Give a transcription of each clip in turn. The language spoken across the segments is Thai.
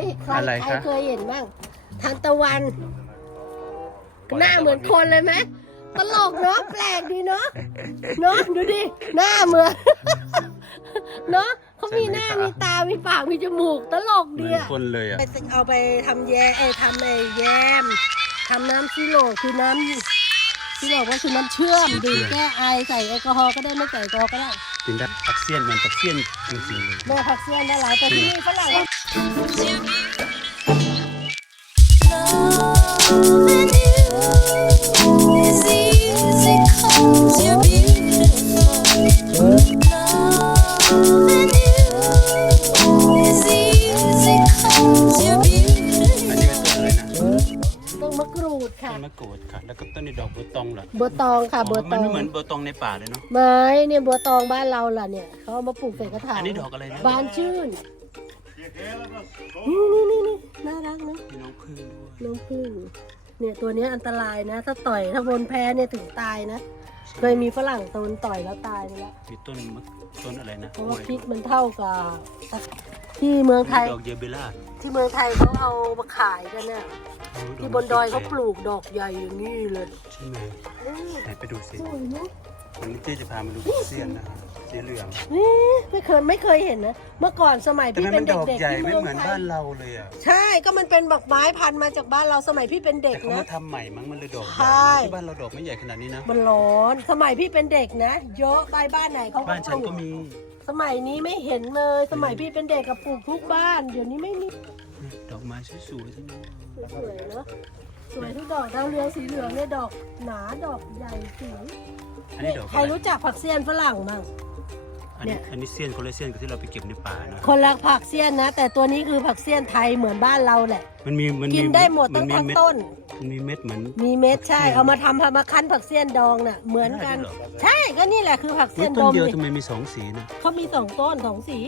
ยใครอะไรใครคะเคยเห็นบ้างทานตะวัน หน้าเหมือนคนเลยไหมตลกเนาะแปลกดีเนาะเนาะดูดิหน้าเหมือน เนาะเขามีหน้ามีตา มีปาก มีจมูก ตลกเหมืดีอนอะ คนเลยอะ ไปเอาไปทำแยเอยทำไอ้แยมทำน้ำซิโลคือน้ำซิโลก็คือน้ำเชื่อมดื่มแก้ไอใส่แอลกอฮอล์ก็ได้ไม่ใส่แอลกอฮอล์ก็ได้กินได้ปักเซียนเหมือนปักเซียนจริงๆเลย แม่ผักเสี้ยนได้หลายแต่ที่นี่ฝรั่ง มะกรูดค่ะ แล้วก็ต้นนี้ดอกบัวตองเหรอบัวตองค่ะบัวตมัอนงไม่เหมือนบัวตองในป่าเลยเนาะไม้เนี่ยบัวตองบ้านเราล่ะเนี่ยเขาเอามาปลูกใส่กระถางอันนี้ดอกอะไรนะบานชื่นนี่นี่นี่นี่น่ารักนะมีน้องพึ่งด้วยน้องพึ่งเนี่ยตัวเนี้ยอันตรายนะ ถ้าต่อยถ้าบนแพ้เนี่ยถึงตายนะ เคยมีฝรั่งโดนต่อยแล้วตายไปแล้วมีต้นมะต้นอะไรนะเพราะว่าพิษมันเท่ากับที่เมืองไทยดอกเยเบล่าที่เมืองไทยเขาเอามาขายกันเนี่ยที่บนดอยเขาปลูกดอกใหญ่อย่างนี้เลย ใช่ไหมอืมไหนไปดูสิสวยเนอะวันนี้เจ๊จะพามาดูเซียนนะฮะ สีเหลืองนี่ไม่เคยไม่เคยเห็นนะ เมื่อก่อนสมัยแต่พี่มันเป็นดอกเด็กใหญ่ๆที่ไม่เมืองเหมือนไทบ้ายนเราเลยอะใช่ก็มันเป็นแบบไม้พันธุ์มาจากบ้านเราสมัยพี่เป็นเด็กแต่เขานะ มาทำใหม่มั้งมันเลยดอกใหใช่ญ่นะที่บ้านเราดอกไม่ใหญ่ขนาดนี้นะมันร้อนสมัยพี่เป็นเด็กนะเยอะไปบ้านไหนเขาบ้านฉันปลูก็มีสมัยนี้ไม่เห็นเลย สมัยพี่เป็นเด็กกับปลูกทุกบ้านเดี๋ยวนี้ไม่มีดอกไม้สวยๆทั้งนั้นสวยๆเนาะสวยทุกดอกดาวเรืองสีเหลืองเนี่ยดอกหนาดอกใหญ่สวย อันนี้ดอกใครอะไรรู้จักผักเสี้ยนฝรั่งมั้งอันนี้อันนี้เซียนคนละเซียนกับที่เราไปเก็บในป่านะ คนละผักเสี้ยนนะ แต่ตัวนี้คือผักเสี้ยนไทยเหมือนบ้านเราแหละ มันมีมันมีกินได้หมดทั้งนทั้งเม็ต้น มันมีเม็ดเหมือน มีเม็ดใช่ เอามาทำทำมาคั้นผักเสี้ยนดองน่ะเหมือนกัน ได้ด้วยเหรอ ใช่ก็นี่แหละคือผักเฮ้เสี้ยยนต้ดนมเดียวนี่ทำไมมีสองสีนะเขามีสองต้นสองสี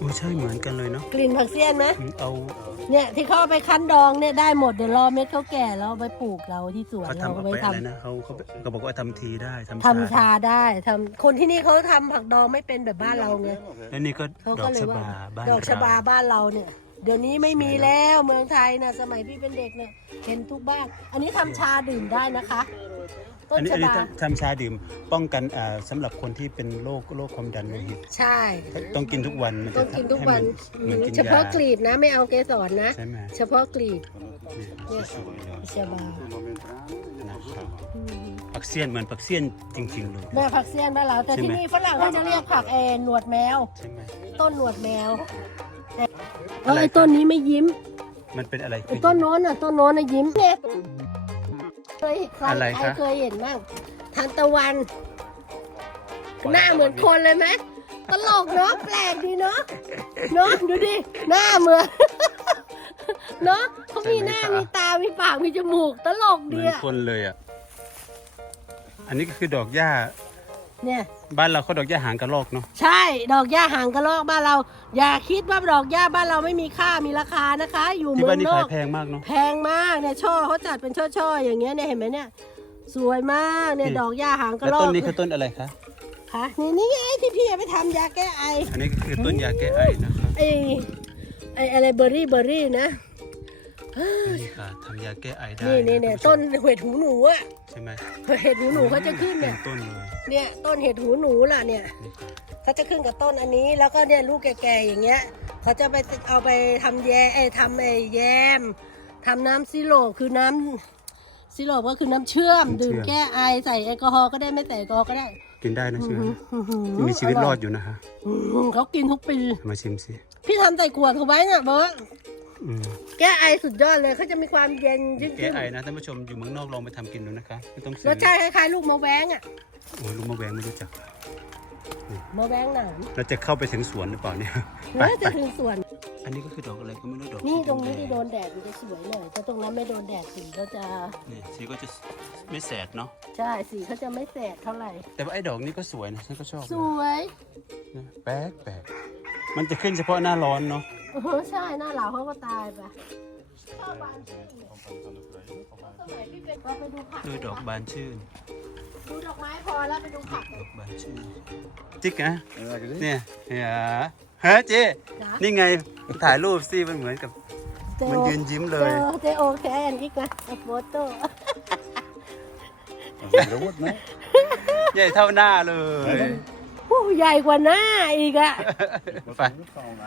โอ้ใช่เหมือนกันเลยเนาะกลิ่นผักเสี้ยนไหมอืมเอาเนี่ยที่เขาเอาไปคั้นดองเนี่ยได้หมดเดี๋ยวรอเม็ดเขาแก่แล้วเอาไปปลูกเราที่สวนเขาเราทำเอาไปไปทอะไรนะเขาเขาเขาบอกว่าทำทีได้ทำำทำชาได้ทำคนที่นี่เขาทำผักดองไม่เป็นแบบบ้านเราไงแล้วนี่ก็เขาดอก็กเลยชว่า บาบ้านดอกชบาเราบ้านเราเนี่ย เดี๋ยวนี้ไม่มีแล้วเมืองไทยนะสมัยพี่เป็นเด็กเนี่ยเห็นทุกบ้าน อันนี้ทำชาดื่มได้นะคะ ต้อันนนี้ชอันนี้บาทำชาดื่มป้องกันอ่าสำหรับคนที่เป็นโรคโรคความดันโลหิตใช่ ต้องกินทุกวันมันต้จะองกินทำทุกให้วัมันนเหมือนกินเฉยาพาะกลีบนะไม่เอาเกสรนะ ใช่ไหมเฉพาะกลีบเนี่ยเนี่ยสวยๆเลยชบานะครับอืมผักเสี้ยนเหมือนผักเสี้ยนจริงๆเลย แม่ผักเสี้ยนบ้านเราแต่ใช่ที่ไหม นี่ฝรั่งเขาจะเรียกผักเอหนวดแมว ใช่ไหม ต้นหนวดแมวแต่เออไอ้ต้นนี้ไม่ยิ้มมันเป็นอะไรไอ้ต้นโน้นอะต้นโน้นน่ะยิ้มเนี่ย เคยใครอะไรใครคะเคยเห็นบ้างทานตะวัน หน้าเหมือนคนเลยไหมตลกเนาะแปลกดีเนาะเนาะดูดิหน้าเหมือน เนาะเขามีหน้ามีตา มีปาก มีจมูก ตลกเหดีมือนอะคนเลยอะ อันนี้ก็คือดอกหญ้า เนี่ย บ้านเราเขาดอกหญ้าหางกระรอกเนาะใช่ดอกหญ้าหางกระรอกบ้านเรา อย่าคิดว่าดอกหญ้าบ้านเราไม่มีค่ามีราคานะคะ อยู่ที่เมืบ้าอนงนี่นอขายก แพงมากเนาะ แพงมากเนี่ยช่อเขาจัดเป็นช่อๆอย่างเงี้ยเนี่ยเห็นไหมเนี่ย สวยมากเนี่ยนี่ ดอกหญ้าหางกระแล้วรอกต้นนี้คือต้นอะไรคะ ค่ะนี่นี่ไงที่พี่เอาไปทำยาแก้ไออันนี้ก็คือต้นยาแก้ไอนะครับ ไอไออะไรเบอร์รี่เบอร์รี่นะ นี่ค่ะทำยาแก้ไอได้นี่นี่เนี่ยท่าต้นผู้ชมเห็ดหูหนูอะใช่ไหมเห็ดหูหนูเขาจะขึ้นเป็เนี่ยนต้นเลยเนี่ยต้นเห็ดหูหนูล่ะเนี่ยนี่ค่ะเขาจะขึ้นกับต้นอันนี้แล้วก็เนี่ยลูกแก่ๆอย่างเงี้ยเขาจะไปเอาไปทำแยไอยทำไอ้แยมทำน้ำซิโลคือน้ำซิโลก็คือน้ำเชื่อม ดื่มแก้ไอใส่แอลกอฮอล์ก็ได้ไม่ใส่แอลกอฮอล์ก็ได้ กินได้นะเชื่ออื้อหือมีชีวิตรอดอยู่นะคะอื้อหือเขากินทุกปีมาชิมสิพี่ทำใส่ขวดเขาไว้น่ะบอกว่าอืม แก้ไอสุดยอดเลยเขาจะมีความเย็นยืดแก้ไอนะท่านผู้ชมอยู่เมืองนอกลองไปทำกินดูนะคะไม่ต้องซื้รอสชาติคล้ายๆลูกมะแว้งอะโอ้ยลุงมะแวงไม่รู้จักมะแว้งหนามเราจะเข้าไปถึงสวนหรือเปล่าเนี่ยไปเฮ้ยไปจะถึงส่วน อันนี้ก็คือดอกอะไรก็ไม่รู้ดอกนี่สีตรงนี้แดที่โดนแดดมันจะสวยหน่อยแต่ตรงนั้นไม่โดนแดดสีก็จะนี่สีก็จะไม่แสดเนาะใช่สีเขาจะไม่แสดเท่าไหร่ แต่ว่าไอ้ดอกนี้ก็สวยนะฉันก็ชอบสนะวย นะแปลกแปลกมันจะขึ้นเฉพาะหน้าร้อนเนาะ เออใช่หน้าหลาวเขาก็ตายไปชอบบานชื่นเนี่ยสมัยพี่เป็นก็ไปดูผักด้วยดอกบานชื่น ดูดอกไม้พอแล้วไปดูผัก ดอกบานชื่น จิ๊กนะ เนี่ยเนี่ยฮะเจ๊จ๊ะ นี่ไงถ่ายรูปสิมันเหมือนกับ เจอมันยืนยิ้มเลเจยอเจอโอเคอันนี้ก็โฟโต้ Roligt med. ใหญ่เท่าหน้าเลย ผู้ใหญ่กว่าหน้าอีกอะ ไป Fan,